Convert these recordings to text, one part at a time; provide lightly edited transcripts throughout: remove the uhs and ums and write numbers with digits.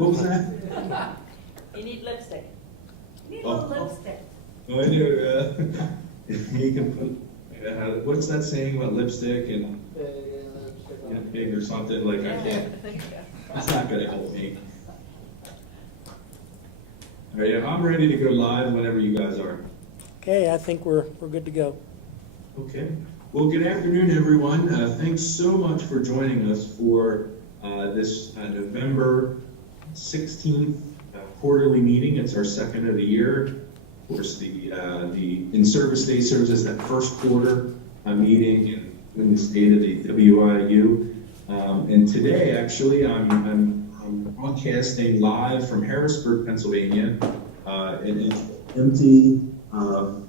What was that? You need lipstick. You need a Oh. little lipstick. Oh, I do, you can put, what's that saying about lipstick and pig or something, like I can't, that's not gonna help me. All right, I'm ready to go live whenever you guys are. Okay, I think we're good to go. Okay. Well, good afternoon, everyone. Thanks so much for joining us for this November 16th quarterly meeting. It's our second of the year. Of course, the in-service day serves as that first quarter meeting in the state of the WIU. And today, actually, I'm broadcasting live from Harrisburg, Pennsylvania. An empty room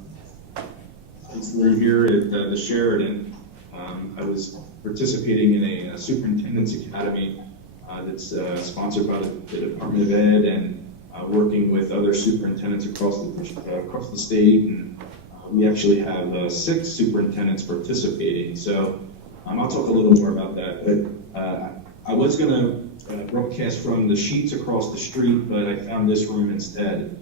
here at the Sheridan. I was participating in a superintendent's academy that's sponsored by the Department of Ed and working with other superintendents across the state. And we actually have 6 superintendents participating. So I'll talk a little more about that. But I was going to broadcast from the sheets across the street, but I found this room instead.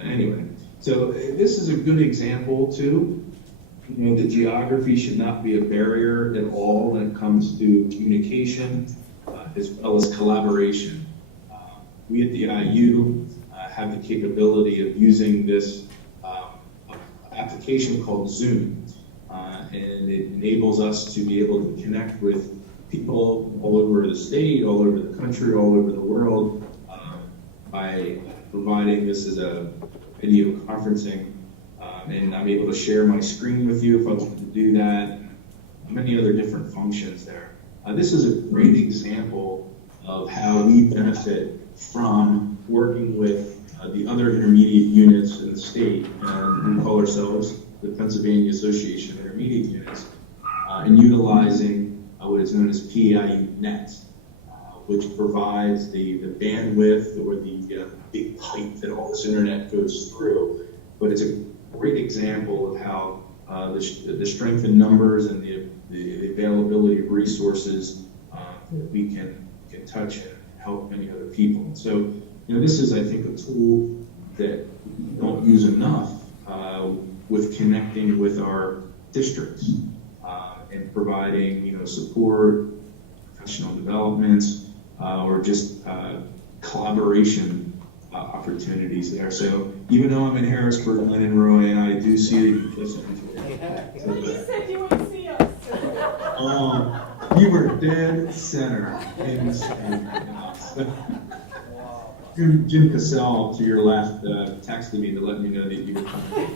Anyway, so this is a good example too. You know, the geography should not be a barrier at all when it comes to communication as well as collaboration. We at the IU have the capability of using this application called Zoom, and it enables us to be able to connect with people all over the state, all over the country, all over the world by providing this as a video conferencing. And I'm able to share my screen with you if I want to do that. Many other different functions there. This is a great example of how we benefit from working with the other intermediate units in the state. We call ourselves the Pennsylvania Association of Intermediate Units, and utilizing what is known as PIU Net, which provides the bandwidth or the big pipe that all this internet goes through. But it's a great example of how the strength in numbers and the availability of resources that we can touch and help many other people. So, you know, this is, I think, a tool that we don't use enough with connecting with our districts and providing, you know, support, professional developments, or just collaboration opportunities there. So even though I'm in Harrisburg, Lynn and Roy, I do see that you listen to it. Well, you said you would see us. You were dead center in this thing. Jim Cassell to your left texted me to let me know that you were coming.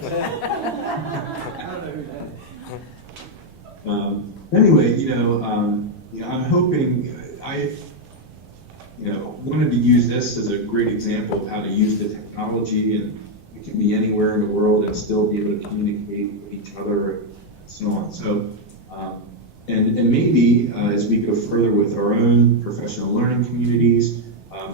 Anyway, I'm hoping I wanted to use this as a great example of how to use the technology, and we can be anywhere in the world and still be able to communicate with each other and so on. So, and maybe as we go further with our own professional learning communities,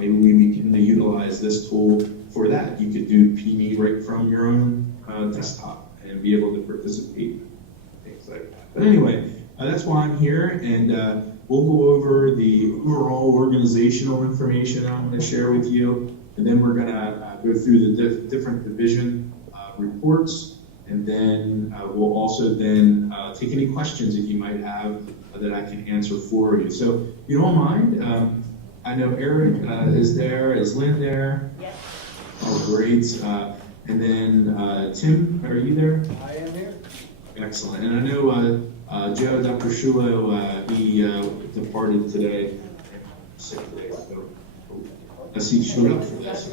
maybe we begin to utilize this tool for that. You could do PD right from your own desktop and be able to participate in things like that. But anyway, that's why I'm here, and we'll go over the overall organizational information I want to share with you, and then we're going to go through the different division reports, and then we'll also then take any questions that you might have that I can answer for you. So if you don't mind, I know Eric is there. Is Lynn there? Yes. Oh, great. And then Tim, are you there? I am here. Excellent. And I know Joe, Dr. Shulo, he departed today. Sick today, so as he showed up for this,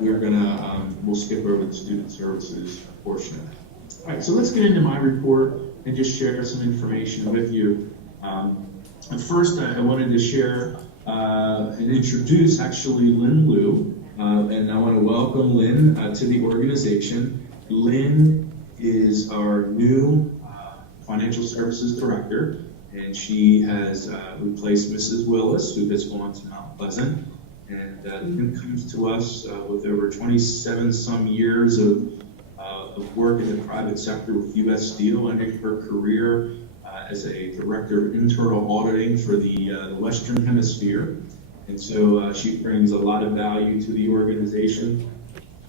we'll skip over the student services portion of that. All right, so let's get into my report and just share some information with you. And first, I wanted to share and introduce actually Lynn Liu, and I want to welcome Lynn to the organization. Lynn is our new financial services director, and she has replaced Mrs. Willis, who has gone to Mount Pleasant. And Lynn comes to us with over 27 some years of work in the private sector with U.S. Steel, ending her career as a director of internal auditing for the Western Hemisphere. And so she brings a lot of value to the organization.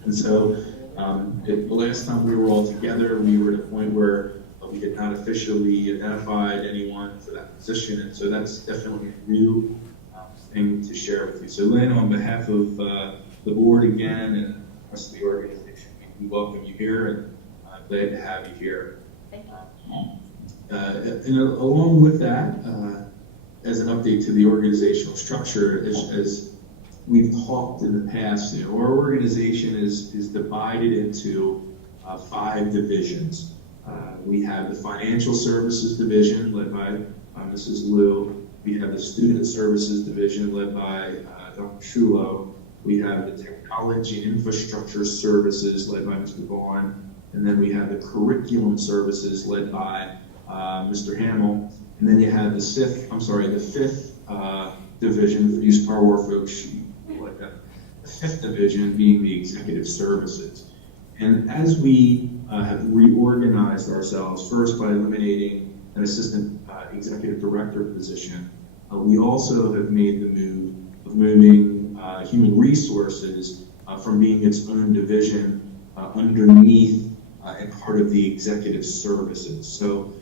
And so the last time we were all together, we were at a point where we had not officially identified anyone for that position. And so that's definitely a new thing to share with you. So Lynn, on behalf of the board again and the rest of the organization, we welcome you here and glad to have you here. Thank you. And along with that, as an update to the organizational structure, as we've talked in the past, our organization is divided into 5 divisions. We have the financial services division led by Mrs. Liu. We have the student services division led by Dr. Shulo. We have the technology and infrastructure services led by Mr. Vaughn. And then we have the curriculum services led by Mr. Hamill. And then you have the 5th division, for you Star Wars folks, like that. The 5th division being the executive services. And as we have reorganized ourselves, first by eliminating an assistant executive director position, we also have made the move of moving human resources from being its own division underneath and part of the executive services. So,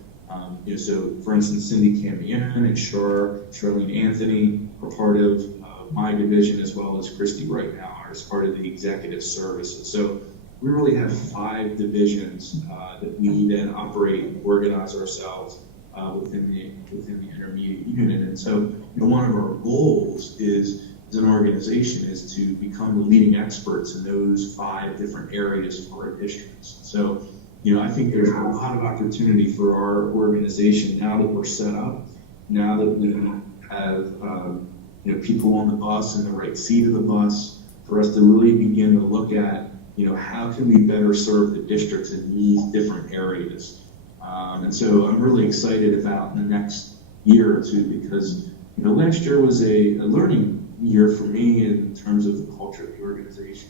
so for instance, Cindy Camion and Charlene Anthony are part of my division, as well as Christy Wright now as part of the executive services. So we really have 5 divisions that we then operate and organize ourselves within the intermediate unit. And so, one of our goals is, as an organization, is to become the leading experts in those 5 different areas for our districts. So, I think there's a lot of opportunity for our organization now that we're set up, now that we have people on the bus in the right seat of the bus, for us to really begin to look at how can we better serve the districts in these different areas. And so I'm really excited about the next year or two, because last year was a learning year for me in terms of the culture of the organization,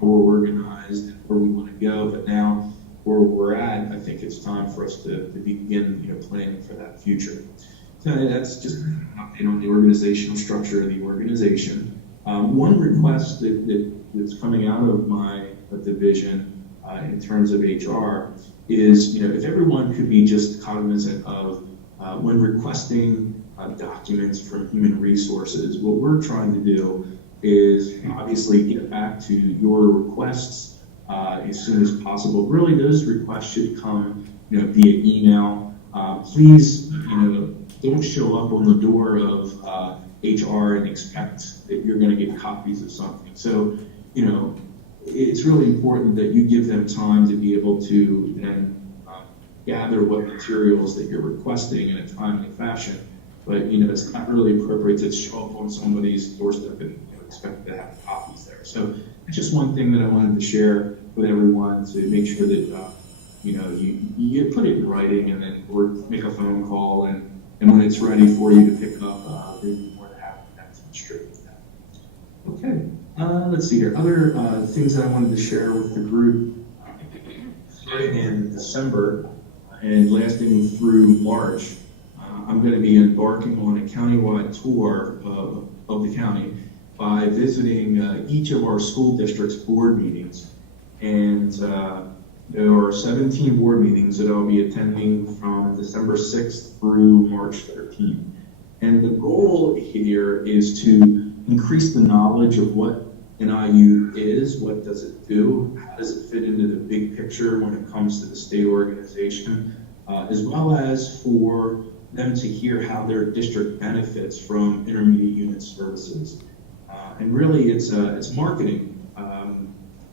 how we're organized and where we want to go. But now where we're at, I think it's time for us to begin planning for that future. So that's just an update on the organizational structure of the organization. One request that's coming out of my division in terms of HR is, if everyone could be just cognizant of when requesting documents from human resources, what we're trying to do is obviously get back to your requests as soon as possible. Really, those requests should come via email. Please, don't show up on the door of HR and expect that you're going to get copies of something. So, it's really important that you give them time to be able to then gather what materials that you're requesting in a timely fashion. But, it's not really appropriate to show up on somebody's doorstep and expect to have copies there. So it's just one thing that I wanted to share with everyone, to make sure that, you put it in writing, and then or make a phone call, and when it's ready for you to pick up, we'll be more than happy to distribute that. Okay. Let's see here. Other things that I wanted to share with the group, starting in December and lasting through March, I'm going to be embarking on a countywide tour of the county by visiting each of our school districts' board meetings. And there are 17 board meetings that I'll be attending from December 6th through March 13th. And the goal here is to increase the knowledge of what an IU is, what does it do, how does it fit into the big picture when it comes to the state organization, as well as for them to hear how their district benefits from intermediate unit services. And really, it's marketing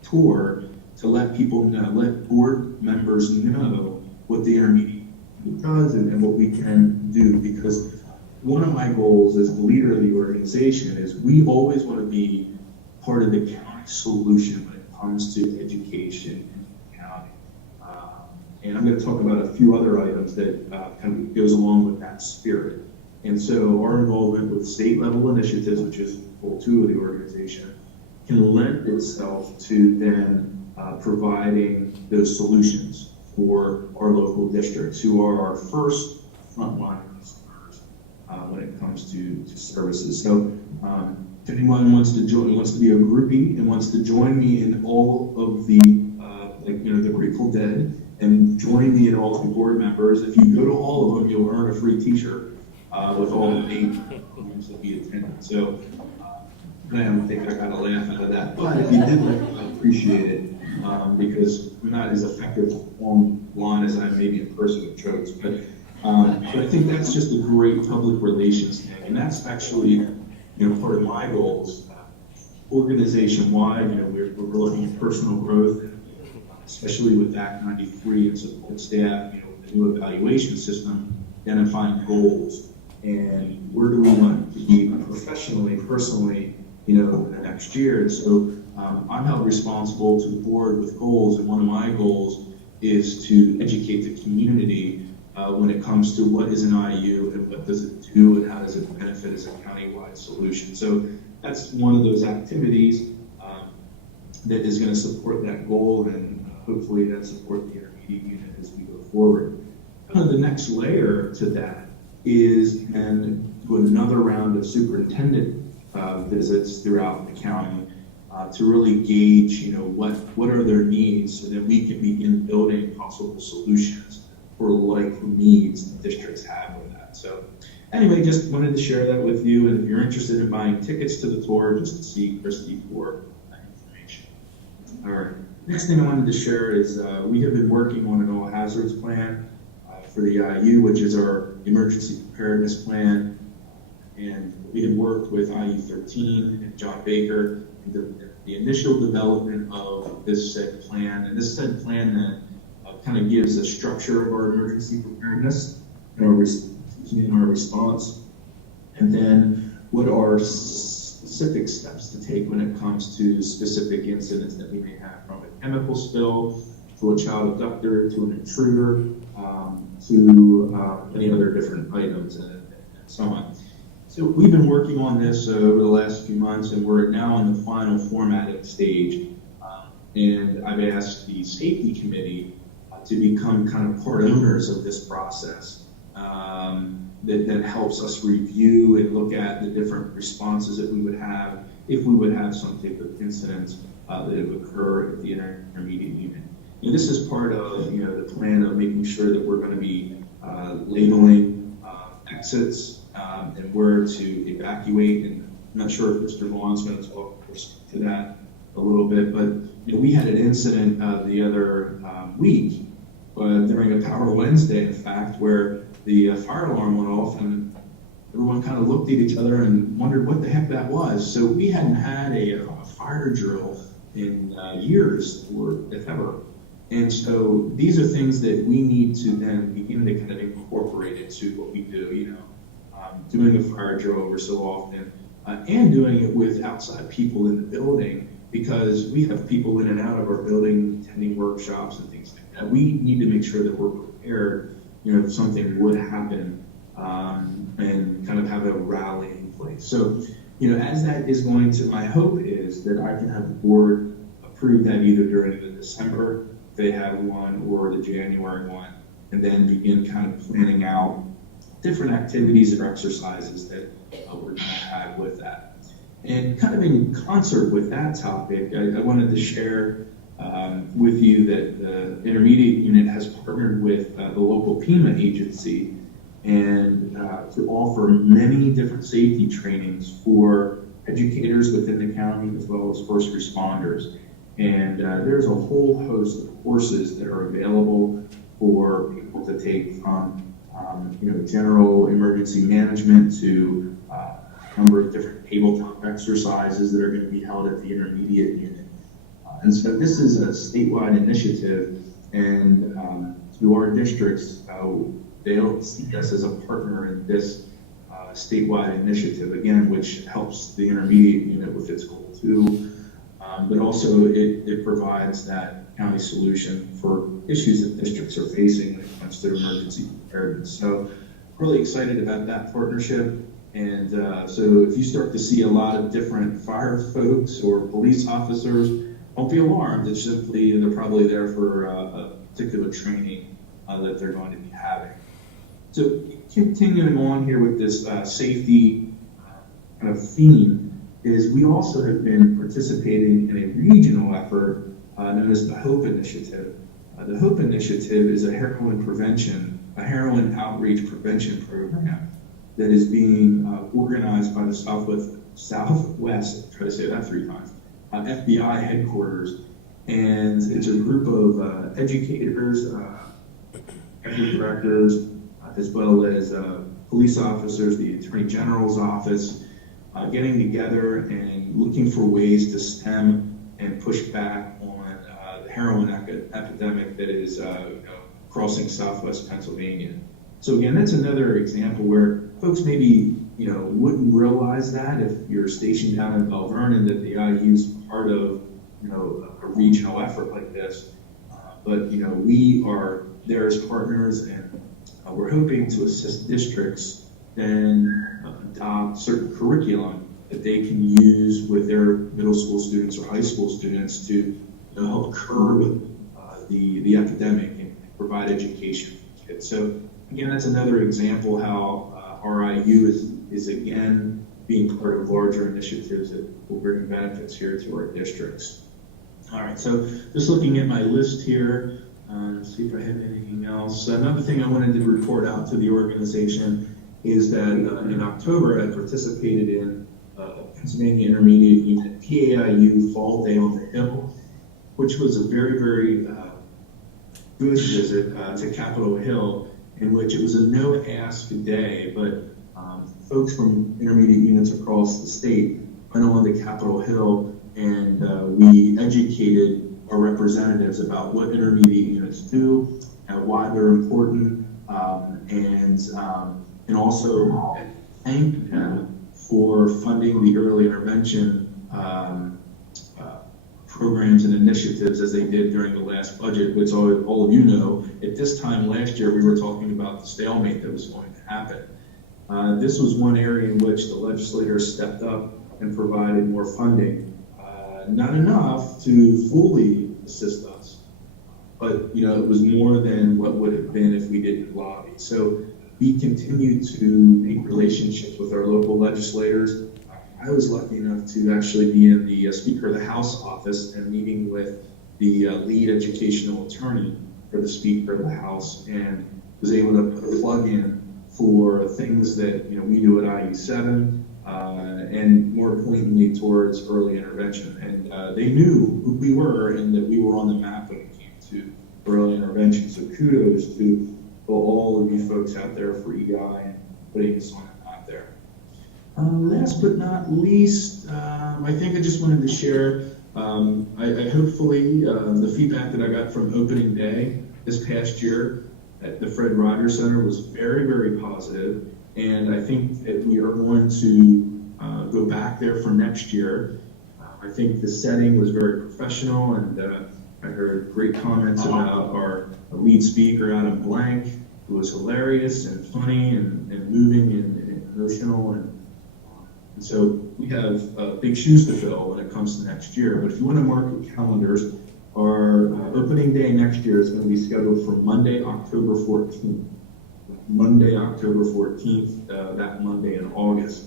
tour to let people know, let board members know what the intermediate unit does and what we can do. Because one of my goals as the leader of the organization is we always want to be part of the county solution when it comes to education in the county. And I'm going to talk about a few other items that kind of goes along with that spirit. And so our involvement with state level initiatives, which is goal 2 of the organization, can lend itself to then providing those solutions for our local districts, who are our first frontline customers when it comes to services. So if anyone wants to join, wants to be a groupie and wants to join me in all of the, the Grateful Dead, and join me in all the board members, if you go to all of them, you'll earn a free t-shirt with all the names that we attended. So I don't think I got a laugh out of that, but if you did, I appreciate it because I'm not as effective online as I may be in person with jokes. But I think that's just a great public relations thing, and that's actually part of my goals, organization-wide. We're looking at personal growth, especially with Act 93 and support staff. The new evaluation system, identifying goals, and where do we want to be professionally, personally, in the next year. And so I'm held responsible to the board with goals, and one of my goals is to educate the community when it comes to what is an IU and what does it do and how does it benefit as a countywide solution. So that's one of those activities that is going to support that goal, and hopefully that support the intermediate unit as we go forward. The next layer to that is then do another round of superintendent visits throughout the county to really gauge, what are their needs, so that we can begin building possible solutions for like needs the districts have with that. So anyway, just wanted to share that with you, and if you're interested in buying tickets to the tour, just to see Christy for that information. All right, next thing I wanted to share is we have been working on an all hazards plan for the IU, which is our emergency preparedness plan. And we had worked with IU 13 and John Baker in the initial development of this said plan. And this said plan that kind of gives a structure of our emergency preparedness and our response. And then what are specific steps to take when it comes to specific incidents that we may have, from a chemical spill to a child abductor to an intruder to many other different items and so on. So we've been working on this over the last few months, and we're now in the final formatting stage. And I've asked the safety committee to become kind of part owners of this process that helps us review and look at the different responses that we would have if we would have some type of incident that would occur at the intermediate unit. And this is part of the plan of making sure that we're going to be labeling exits and where to evacuate. And I'm not sure if Mr. Vaughn's going to talk to that a little bit, but we had an incident the other week during a Power Wednesday, in fact, where the fire alarm went off and everyone kind of looked at each other and wondered what the heck that was. So we hadn't had a fire drill in years, or if ever. And so these are things that we need to then begin to kind of incorporate into what we do, doing a fire drill over so often, and doing it with outside people in the building, because we have people in and out of our building attending workshops and things like that. We need to make sure that we're prepared, if something would happen, and kind of have a rally in place. So, as that is going to, my hope is that I can have the board approve that either during the December, if they have one, or the January one, and then begin kind of planning out different activities or exercises that we're going to have with that. And kind of in concert with that topic, I wanted to share with you that the intermediate unit has partnered with the local PEMA agency and to offer many different safety trainings for educators within the county as well as first responders. And there's a whole host of courses that are available for people to take, from general emergency management to a number of different tabletop exercises that are going to be held at the intermediate unit. And so this is a statewide initiative, and to our districts, they'll see us as a partner in this statewide initiative, again, which helps the intermediate unit with its goal too, but also it provides that county solution for issues that districts are facing when it comes to emergency preparedness. So really excited about that partnership. And so if you start to see a lot of different fire folks or police officers, don't be alarmed. It's simply they're probably there for a particular training that they're going to be having. So continuing on here with this safety kind of theme is we also have been participating in a regional effort known as the HOPE Initiative. The HOPE Initiative is a heroin outreach prevention program that is being organized by the Southwest, try to say that 3 times, FBI headquarters. And it's a group of educators, executive directors, as well as police officers, the Attorney General's office, getting together and looking for ways to stem and push back on the heroin epidemic that is crossing Southwest Pennsylvania. So again, that's another example where folks maybe wouldn't realize that if you're stationed down in Bell Vernon that the IU is part of a regional effort like this. But we are there as partners, and we're hoping to assist districts then adopt certain curriculum that they can use with their middle school students or high school students to help curb the epidemic and provide education for kids. So again, that's another example how RIU is again being part of larger initiatives that will bring benefits here to our districts. All right, so just looking at my list here, see if I have anything else. Another thing I wanted to report out to the organization is that in October I participated in Pennsylvania Intermediate Unit PAIU Fall Day on the Hill, which was a very, very good visit to Capitol Hill, in which it was a no-ask day, but folks from intermediate units across the state went on to Capitol Hill, and we educated our representatives about what intermediate units do, why they're important, and also thank them for funding the early intervention programs and initiatives as they did during the last budget, which all of you know, at this time last year we were talking about the stalemate that was going to happen. This was one area in which the legislators stepped up and provided more funding. Not enough to fully assist us, but it was more than what would have been if we didn't lobby. So we continue to make relationships with our local legislators. I was lucky enough to actually be in the Speaker of the House office and meeting with the lead educational attorney for the Speaker of the House, and was able to put a plug in for things that we do at IU7, and more pointedly towards early intervention. And they knew who we were and that we were on the map when it came to early intervention. So kudos to all of you folks out there for EI and putting us on the map there. Last but not least, I think I just wanted to share, I hopefully the feedback that I got from opening day this past year at the Fred Rogers Center was very, very positive. And I think that we are going to go back there for next year. I think the setting was very professional, and I heard great comments about our lead speaker, Adam Blank, who was hilarious and funny and moving and emotional. And so we have big shoes to fill when it comes to next year. But if you want to mark your calendars, our opening day next year is going to be scheduled for Monday, October 14th. Monday, October 14th, that Monday in August.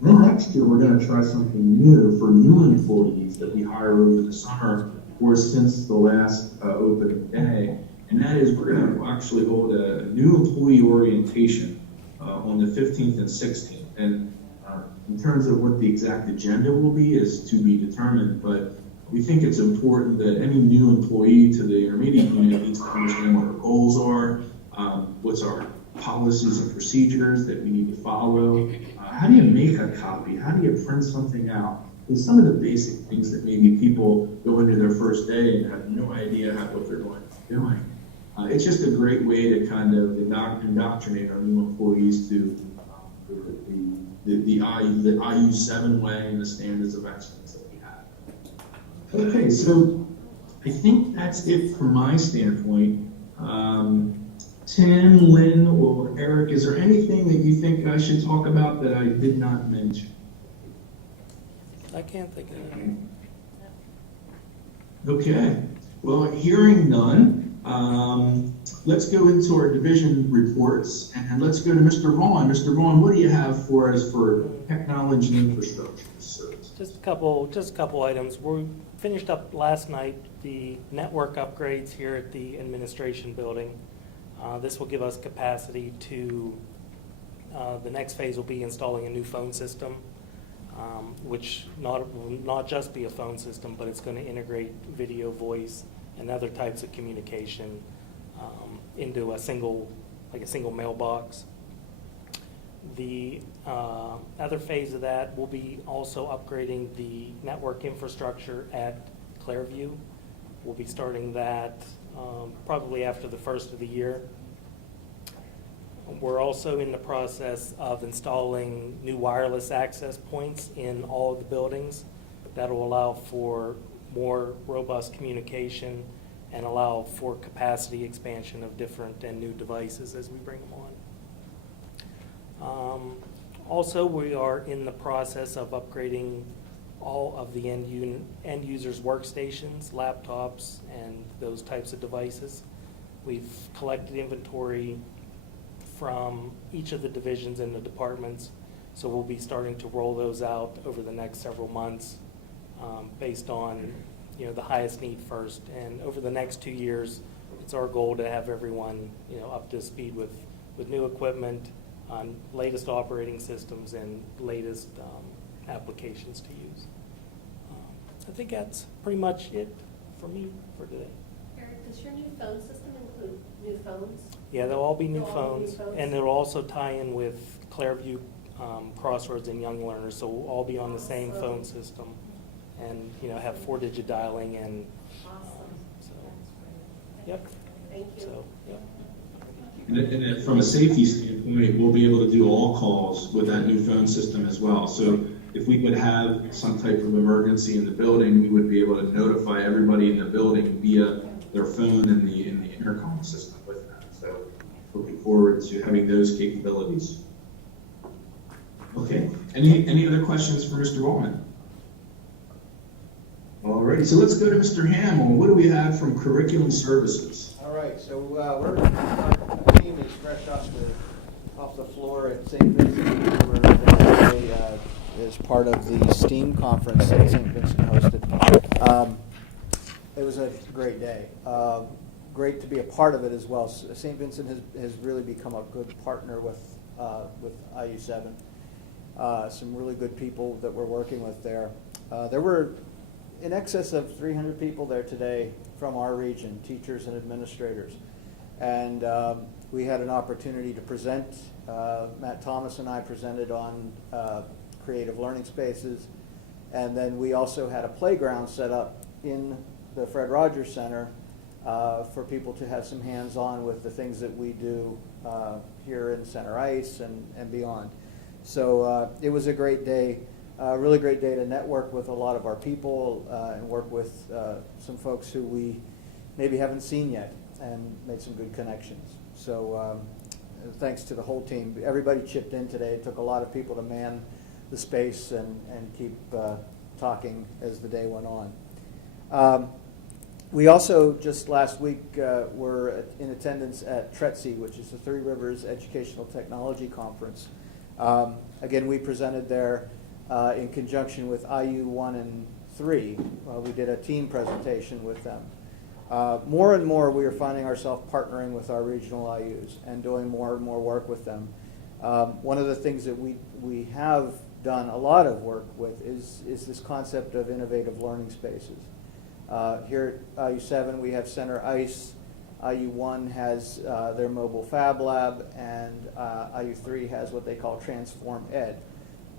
And then next year, we're going to try something new for new employees that we hire over the summer or since the last opening day. And that is, we're going to actually hold a new employee orientation on the 15th and 16th. And in terms of what the exact agenda will be is to be determined, but we think it's important that any new employee to the intermediate unit needs to understand what our goals are, what's our policies and procedures that we need to follow. How do you make a copy? How do you print something out? There's some of the basic things that maybe people go into their first day and have no idea what they're going to be doing. It's just a great way to kind of indoctrinate our new employees to the IU7 way and the standards of excellence that we have. Okay, so I think that's it from my standpoint. Tim, Lynn, or Eric, is there anything that you think I should talk about that I did not mention? I can't think of it. Okay. Well, hearing none, let's go into our division reports, and let's go to Mr. Vaughn. Mr. Vaughn, what do you have for us for technology and infrastructure service? Just a couple items. We finished up last night the network upgrades here at the administration building. This will give us capacity to, the next phase will be installing a new phone system, which will not just be a phone system, but it's going to integrate video, voice, and other types of communication into a single mailbox. The other phase of that will be also upgrading the network infrastructure at Clairview. We'll be starting that probably after the first of the year. We're also in the process of installing new wireless access points in all of the buildings. That will allow for more robust communication and allow for capacity expansion of different and new devices as we bring them on. Also, we are in the process of upgrading all of the end users' workstations, laptops, and those types of devices. We've collected inventory from each of the divisions and the departments, so we'll be starting to roll those out over the next several months based on the highest need first. And over the next 2 years, it's our goal to have everyone up to speed with new equipment, on latest operating systems, and latest applications to use. I think that's pretty much it for me for today. Eric, does your new phone system include new phones? Yeah, they'll all be new They'll all be phones, new phones. and it'll also tie in with Clairview, Crossroads, and Young Learners, so we'll all be on the same Awesome. phone system, and have 4-digit dialing, and Awesome. so, yep. Thank you. So, yep. And then from a safety standpoint, we'll be able to do all calls with that new phone system as well. So if we would have some type of emergency in the building, we would be able to notify everybody in the building via their phone and the intercom system with that. So looking forward to having those capabilities. Okay. Any other questions for Mr. Wallman? All right. So let's go to Mr. Hamill. What do we have from Curriculum Services? All right, so our team is fresh off the floor at St. Vincent. We're today as part of the STEAM conference that St. Vincent hosted. It was a great day. Great to be a part of it as well. St. Vincent has really become a good partner with IU7. Some really good people that we're working with there. There were in excess of 300 people there today from our region, teachers and administrators. And we had an opportunity to present. Matt Thomas and I presented on creative learning spaces. And then we also had a playground set up in the Fred Rogers Center for people to have some hands-on with the things that we do here in Center Ice and beyond. So it was a great day. Really great day to network with a lot of our people and work with some folks who we maybe haven't seen yet and made some good connections. So thanks to the whole team. Everybody chipped in today. It took a lot of people to man the space and keep talking as the day went on. We also, just last week, were in attendance at TRETC, which is the Three Rivers Educational Technology Conference. Again, we presented there in conjunction with IU 1 and 3. We did a team presentation with them. More and more, we are finding ourselves partnering with our regional IUs and doing more and more work with them. One of the things that we have done a lot of work with is this concept of innovative learning spaces. Here at IU7, we have Center Ice. IU1 has their mobile fab lab, and IU3 has what they call Transform Ed.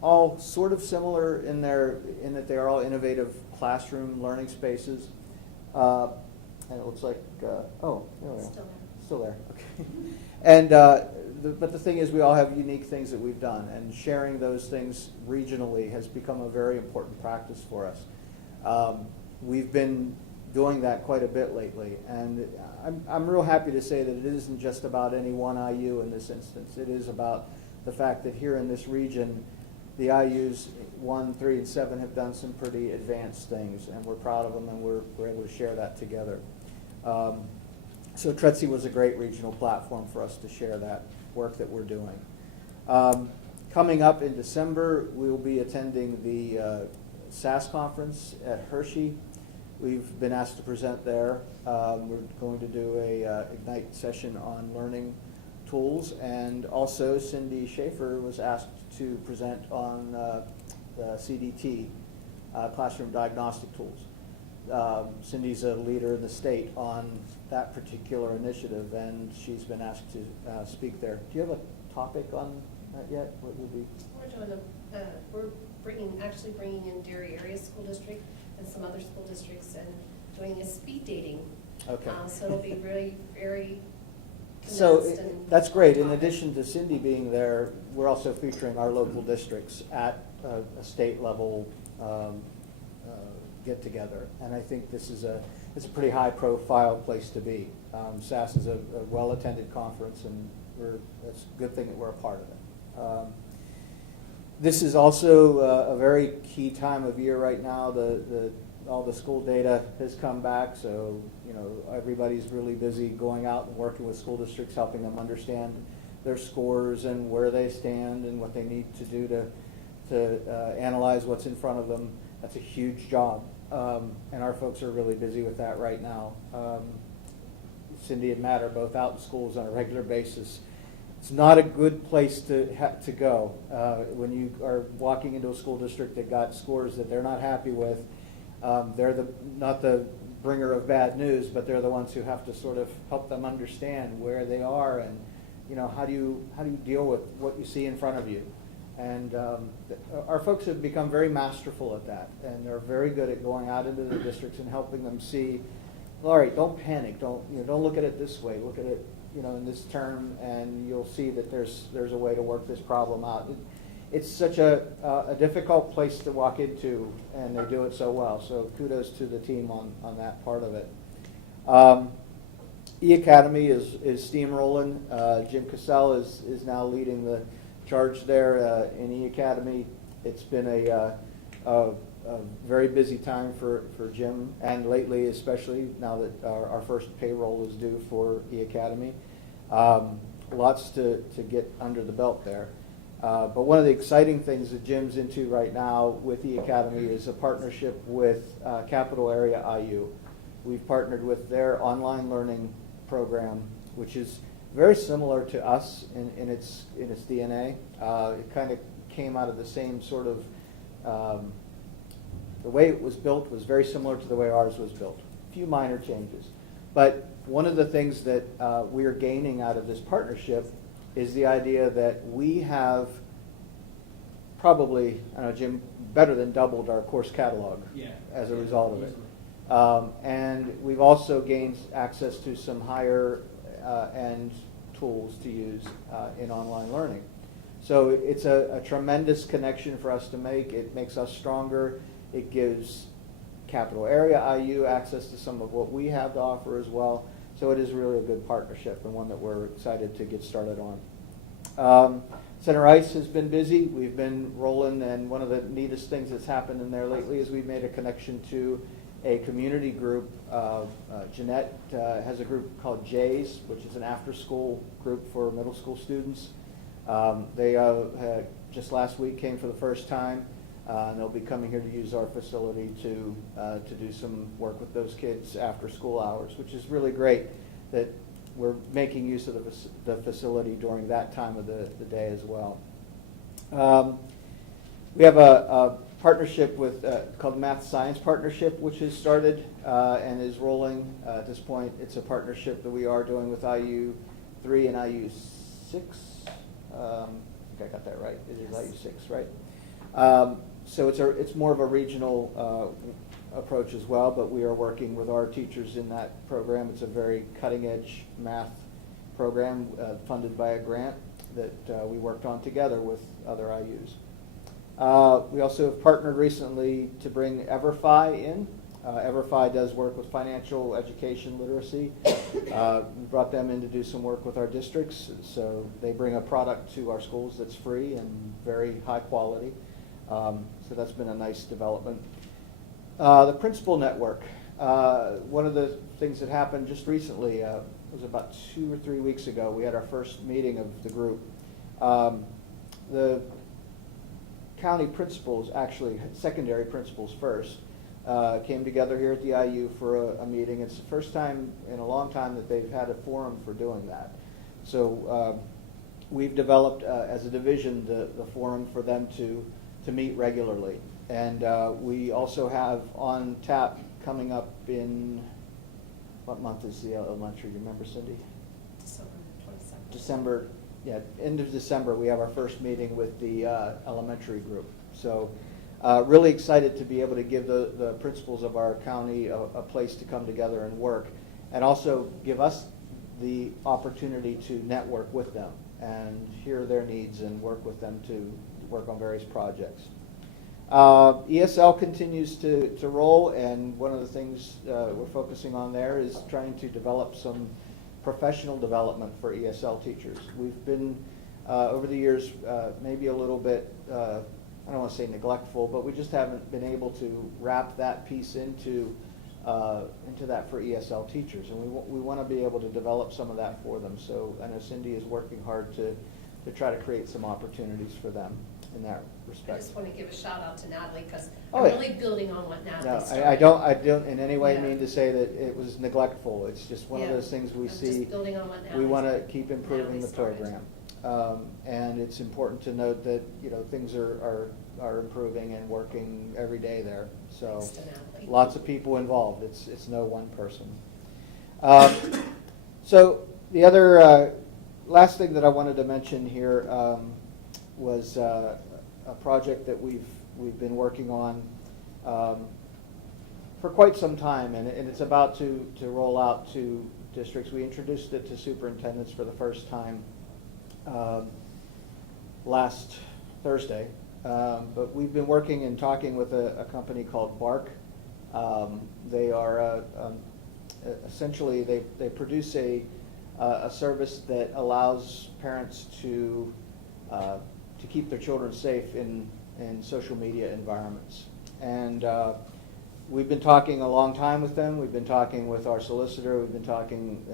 All sort of similar in that they are all innovative classroom learning spaces. And it looks like, oh, there we are. Still there. Okay. And but the thing is, we all have unique things that we've done, and sharing those things regionally has become a very important practice for us. We've been doing that quite a bit lately, and I'm real happy to say that it isn't just about any one IU in this instance. It is about the fact that here in this region, the IUs 1, 3, and 7 have done some pretty advanced things, and we're proud of them, and we're able to share that together. So Tretsy was a great regional platform for us to share that work that we're doing. Coming up in December, we will be attending the SAS conference at Hershey. We've been asked to present there. We're going to do a Ignite session on learning tools, and also Cindy Schaefer was asked to present on the CDT, classroom diagnostic tools. Cindy's a leader in the state on that particular initiative, and she's been asked to speak there. Do you have a topic on that yet? What will be? We're actually bringing in Dairy Area School District and some other school districts and doing a speed dating. Okay. So it'll be really very So condensed and that's great. In topic. addition to Cindy being there, we're also featuring our local districts at a state level get together, and I think this is it's a pretty high profile place to be. SAS is a well attended conference, and it's a good thing that we're a part of it. This is also a very key time of year right now. All the school data has come back, so everybody's really busy going out and working with school districts, helping them understand their scores and where they stand and what they need to do to analyze what's in front of them. That's a huge job, and our folks are really busy with that right now. Cindy and Matt are both out in schools on a regular basis. It's not a good place to go when you are walking into a school district that got scores that they're not happy with. They're not the bringer of bad news, but they're the ones who have to sort of help them understand where they are and how do you deal with what you see in front of you. And our folks have become very masterful at that, and they're very good at going out into the districts and helping them see, all right, don't panic, don't look at it this way, look at it in this term, and you'll see that there's a way to work this problem out. It's such a difficult place to walk into, and they do it so well. So kudos to the team on that part of it. E-Academy is steamrolling. Jim Cassell is now leading the charge there in E-Academy. It's been a very busy time for Jim, and lately especially now that our first payroll is due for E-Academy. Lots to get under the belt there. But one of the exciting things that Jim's into right now with E-Academy is a partnership with Capital Area IU. We've partnered with their online learning program, which is very similar to us in its DNA. It kind of came out of the same sort of, the way it was built was very similar to the way ours was built. A few minor changes. But one of the things that we are gaining out of this partnership is the idea that we have probably, I don't know, Jim, better than doubled our course catalog as a result of it. And we've also gained access to some higher end tools to use in online learning. So it's a tremendous connection for us to make. It makes us stronger. It gives Capital Area IU access to some of what we have to offer as well. So it is really a good partnership and one that we're excited to get started on. Center Ice has been busy. We've been rolling, and one of the neatest things that's happened in there lately is we've made a connection to a community group. Jeanette has a group called Jays, which is an after-school group for middle school students. They just last week came for the first time, and they'll be coming here to use our facility to do some work with those kids after school hours, which is really great that we're making use of the facility during that time of the day as well. We have a partnership with called Math Science Partnership, which has started and is rolling at this point. It's a partnership that we are doing with IU 3 and IU 6. I think I got that right. It is IU 6, right? So it's more of a regional approach as well, but we are working with our teachers in that program. It's a very cutting-edge math program funded by a grant that we worked on together with other IUs. We also have partnered recently to bring EverFi in. EverFi does work with financial education literacy. We brought them in to do some work with our districts, so they bring a product to our schools that's free and very high quality. So that's been a nice development. The Principal Network. One of the things that happened just recently, was about 2 or 3 weeks ago. We had our first meeting of the group. The county principals, actually secondary principals first, came together here at the IU for a meeting. It's the first time in a long time that they've had a forum for doing that. So we've developed as a division the forum for them to meet regularly. And we also have on tap coming up in, what month is the elementary? Do you remember, Cindy? December 27th. December, yeah, end of December, we have our first meeting with the elementary group. So really excited to be able to give the principals of our county a place to come together and work, and also give us the opportunity to network with them and hear their needs and work with them to work on various projects. ESL continues to roll, and one of the things we're focusing on there is trying to develop some professional development for ESL teachers. We've been, over the years, maybe a little bit, I don't want to say neglectful, but we just haven't been able to wrap that piece into that for ESL teachers, and we want to be able to develop some of that for them. So I know Cindy is working hard to try to create some opportunities for them in that I respect. just want to give a shout out to Natalie, because Oh, I'm yeah. really building on what Natalie No, started. I don't in any way Yeah. mean to say that it was neglectful. It's just one of Yeah. those things we I'm see. just building on what We want to Natalie's- keep improving Natalie the started. program. And it's important to note that, things are improving and working every day there. So Thanks to Natalie. lots of people involved. It's no one person. So the other last thing that I wanted to mention here was a project that we've been working on for quite some time, and it's about to roll out to districts. We introduced it to superintendents for the first time last Thursday, but we've been working and talking with a company called Bark. They are essentially they produce a service that allows parents to keep their children safe in social media environments. And we've been talking a long time with them. We've been talking with our solicitor. We've been talking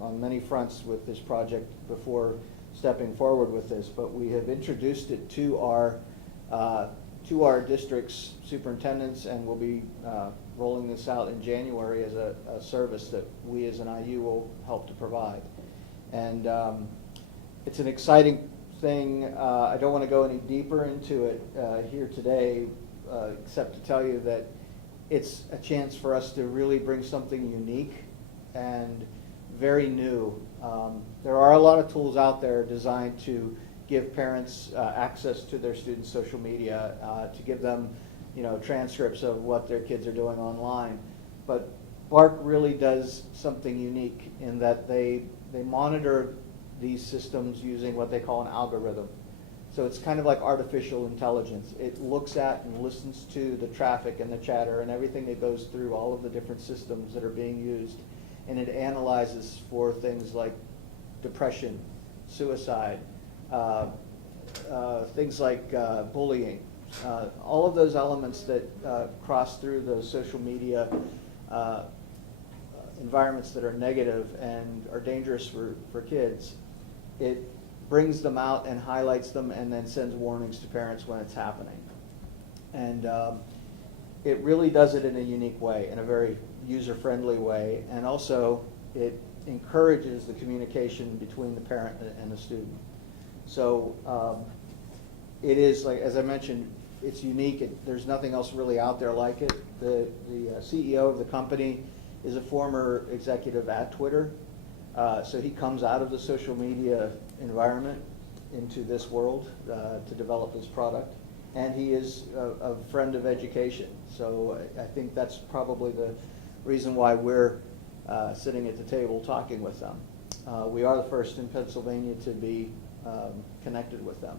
on many fronts with this project before stepping forward with this. But we have introduced it to our district's superintendents, and we'll be rolling this out in January as a service that we as an IU will help to provide. And it's an exciting thing. I don't want to go any deeper into it here today, except to tell you that it's a chance for us to really bring something unique and very new. There are a lot of tools out there designed to give parents access to their students' social media, to give them, transcripts of what their kids are doing online. But Bark really does something unique in that they monitor these systems using what they call an algorithm. So it's kind of like artificial intelligence. It looks at and listens to the traffic and the chatter and everything that goes through all of the different systems that are being used, and it analyzes for things like depression, suicide, things like bullying, all of those elements that cross through those social media environments that are negative and are dangerous for kids. It brings them out and highlights them and then sends warnings to parents when it's happening. And it really does it in a unique way, in a very user-friendly way, and also it encourages the communication between the parent and the student. So it is, like as I mentioned, it's unique. There's nothing else really out there like it. The CEO of the company is a former executive at Twitter, so he comes out of the social media environment into this world to develop this product, and he is a friend of education. So I think that's probably the reason why we're sitting at the table talking with them. We are the first in Pennsylvania to be connected with them.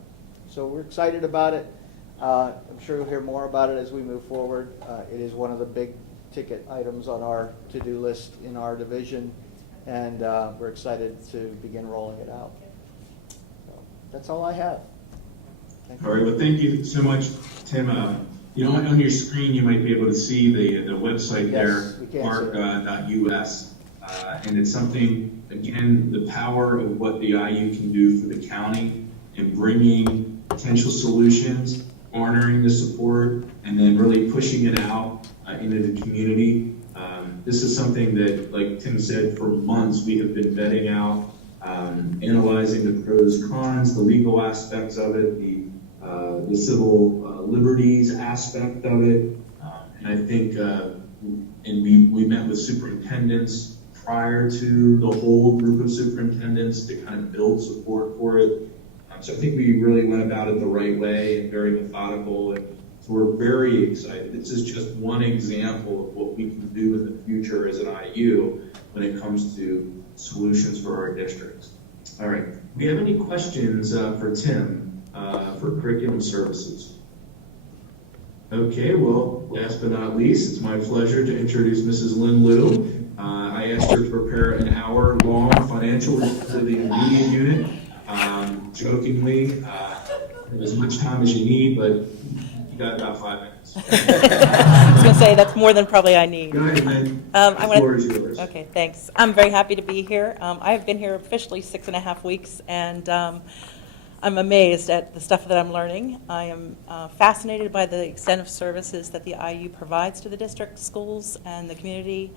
So we're excited about it. I'm sure you'll hear more about it as we move forward. It is one of the big ticket items on our to-do list in our division, and we're excited to begin rolling it out. So that's all I have. Thank you. All right, well, thank you so much, Tim. On your screen, you might be able to see the website Yes, we there, can see it. mark.us, and it's something again, the power of what the IU can do for the county in bringing potential solutions, garnering the support, and then really pushing it out into the community. This is something that, like Tim said, for months we have been vetting out, analyzing the pros, cons, the legal aspects of it, the civil liberties aspect of it. And I think, and we met with superintendents prior to the whole group of superintendents to kind of build support for it. So I think we really went about it the right way and very methodical. And so we're very excited. This is just one example of what we can do in the future as an IU when it comes to solutions for our districts. All right. Do we have any questions for Tim for curriculum services? Okay, well, last but not least, it's my pleasure to introduce Mrs. Lynn Liu. I asked her to prepare an hour-long financial report for the media unit. Jokingly, as much time as you need, but you got about 5 minutes. I was going to say, that's more than probably I need. Go ahead, man. The floor is yours. Okay, thanks. I'm very happy to be here. I've been here officially 6.5 weeks, and I'm amazed at the stuff that I'm learning. I am fascinated by the extent of services that the IU provides to the district schools and the community.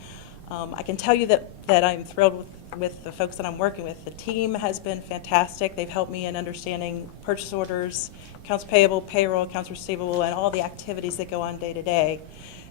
I can tell you that I'm thrilled with the folks that I'm working with. The team has been fantastic. They've helped me in understanding purchase orders, accounts payable, payroll, accounts receivable, and all the activities that go on day to day.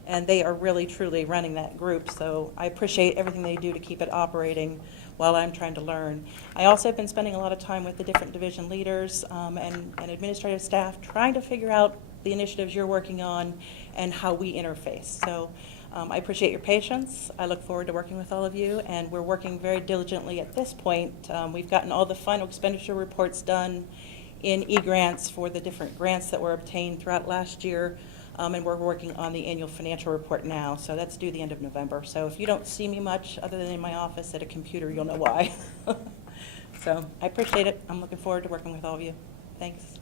And they are really, truly running that group. So I appreciate everything they do to keep it operating while I'm trying to learn. I also have been spending a lot of time with the different division leaders and administrative staff trying to figure out the initiatives you're working on and how we interface. So I appreciate your patience. I look forward to working with all of you, and we're working very diligently at this point. We've gotten all the final expenditure reports done in e-grants for the different grants that were obtained throughout last year, and we're working on the annual financial report now, so that's due the end of November. So if you don't see me much other than in my office at a computer, you'll know why. So I appreciate it. I'm looking forward to working with all of you. Thanks.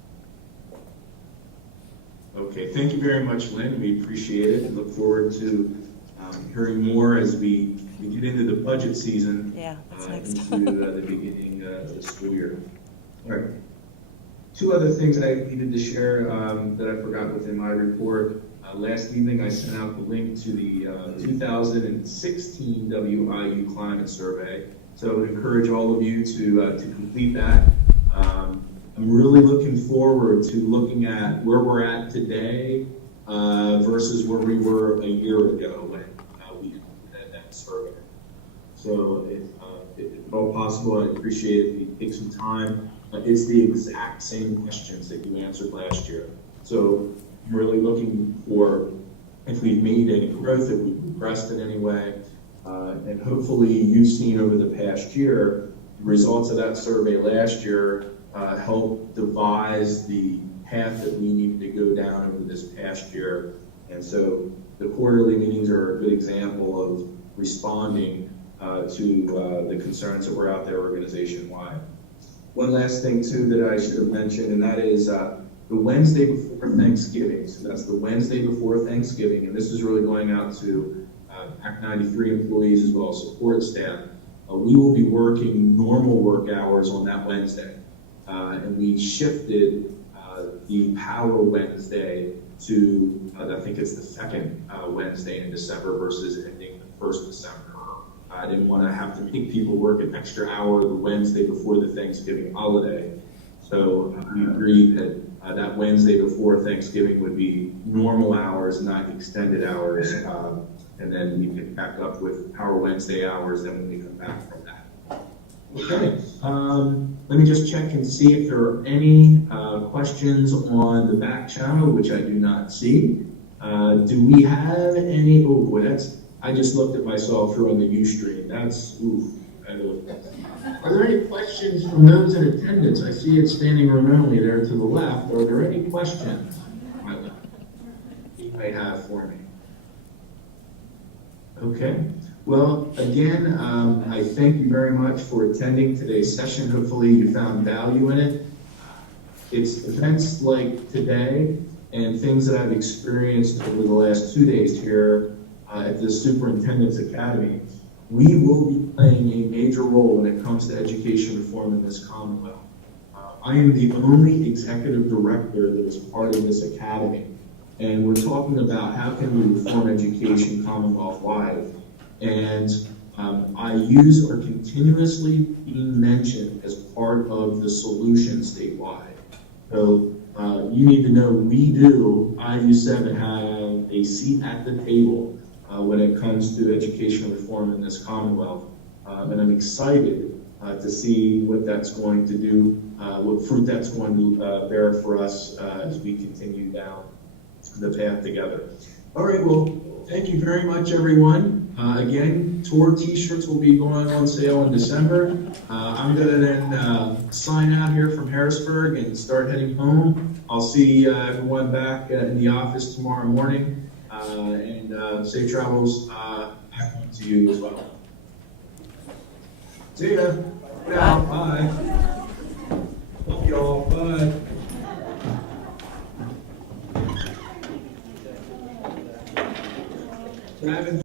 Okay, thank you very much, Lynn. We appreciate it and look forward to hearing more as we get into the budget season. Yeah, that's next. Into the beginning of the school year. All right. 2 other things I needed to share that I forgot within my report. Last evening, I sent out the link to the 2016 WIU Climate Survey. So I would encourage all of you to complete that. I'm really looking forward to looking at where we're at today versus where we were a year ago when we completed that survey. So if at all possible, I'd appreciate it if you take some time. It's the exact same questions that you answered last year. So I'm really looking for if we've made any growth, if we've progressed in any way. And hopefully you've seen over the past year, the results of that survey last year helped devise the path that we needed to go down over this past year. And so the quarterly meetings are a good example of responding to the concerns that were out there organization-wide. One last thing, too, that I should have mentioned, and that is the Wednesday before Thanksgiving. So that's the Wednesday before Thanksgiving, and this is really going out to Act 93 employees as well as support staff. We will be working normal work hours on that Wednesday. And we shifted the Power Wednesday to, I think it's the second Wednesday in December versus ending the 1st December. I didn't want to have to make people work an extra hour the Wednesday before the Thanksgiving holiday. So we agreed that that Wednesday before Thanksgiving would be normal hours, not extended hours. And then we pick back up with Power Wednesday hours then when we come back from that. Okay, let me just check and see if there are any questions on the back channel, which I do not see. Do we have any, oh boy, I just looked at myself here on the Ustream. That's, oof. Are there any questions from those in attendance? I see it standing remotely there to the left. Are there any questions you may have for me? Okay. Well, again, I thank you very much for attending today's session. Hopefully you found value in it. It's events like today and things that I've experienced over the last 2 days here at the Superintendent's Academy we will be playing a major role when it comes to education reform in this Commonwealth. I am the only executive director that is part of this academy, and we're talking about how can we reform education Commonwealth-wide. And IUs are continuously being mentioned as part of the solution statewide. So you need to know we do, IU7, have a seat at the table when it comes to education reform in this Commonwealth. And I'm excited to see what that's going to do, what fruit that's going to bear for us as we continue down the path together. All right, well, thank you very much, everyone. Again, tour t-shirts will be going on sale in December. I'm going to then sign out here from Harrisburg and start heading home. I'll see everyone back in the office tomorrow morning, and safe travels back home to you as well. See ya. Bye. Love y'all. Bye. Travis.